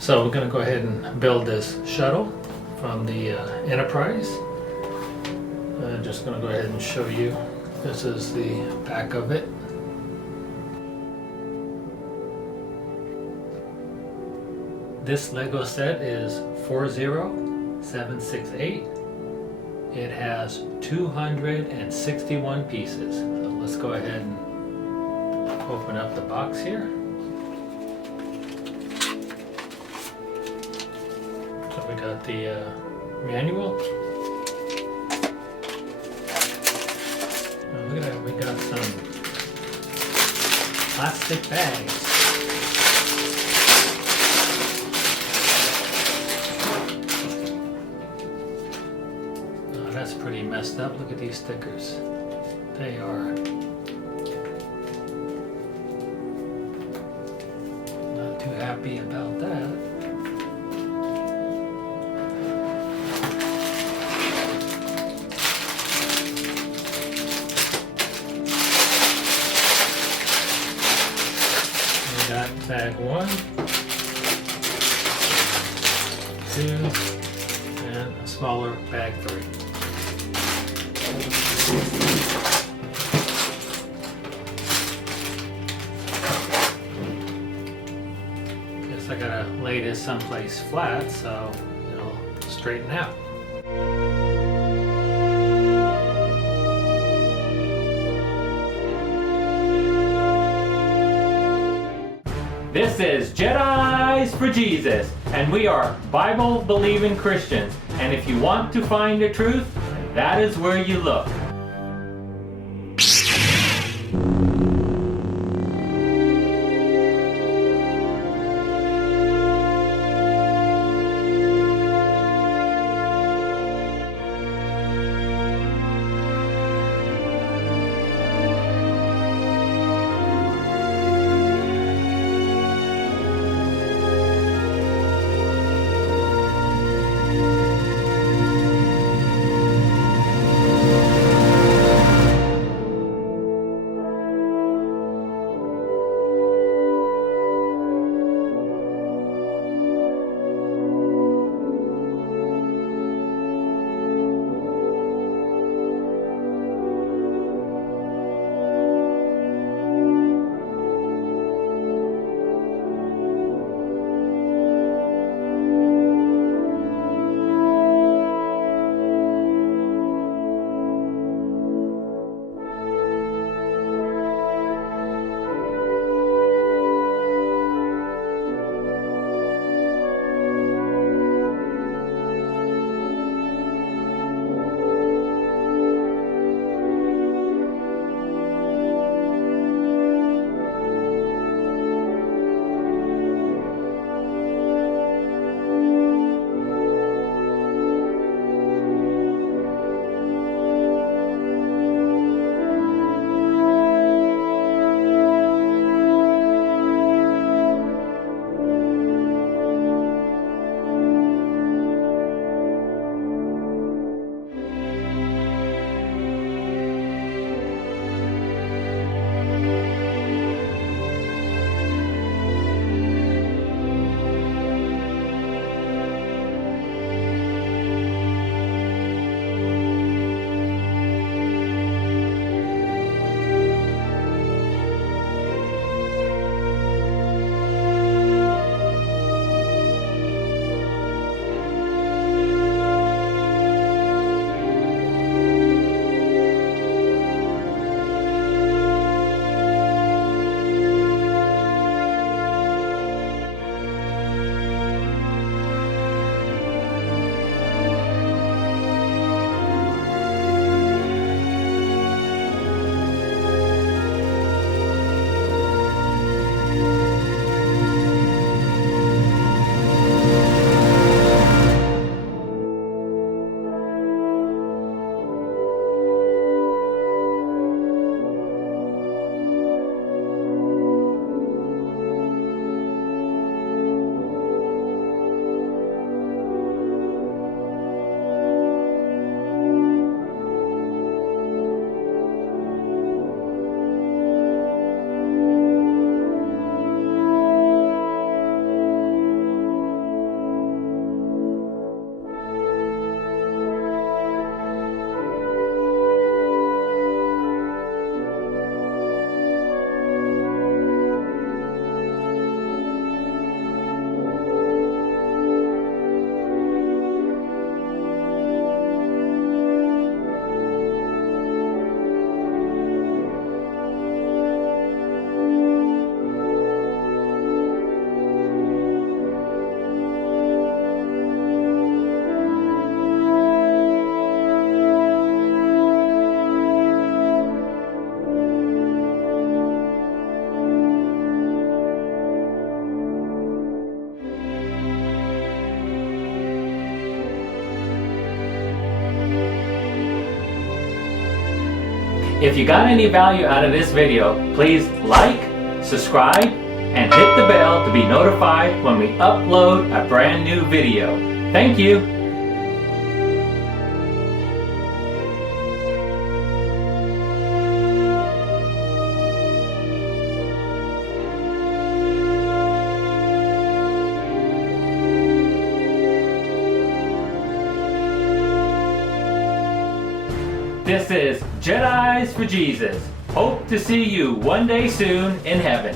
So we're going to go ahead and build this shuttle from the Enterprise. I'm just going to go ahead and show you. This is the back of it. This Lego set is 40768. It has 261 pieces. So let's go ahead and open up the box here. So we got the manual. Oh, look at that, we got some plastic bags. Oh, that's pretty messed up. Look at these stickers. They are not too happy about that. Got bag 1, 2, and a smaller bag 3. Guess I gotta lay this someplace flat so it'll straighten out. This is Jedis for Jesus, and we are Bible-believing Christians. And if you want to find the truth, that is where you look. If you got any value out of this video, please like, subscribe, and hit the bell to be notified when we upload a brand new video. Thank you. This is Jedis for Jesus. Hope to see you one day soon in heaven.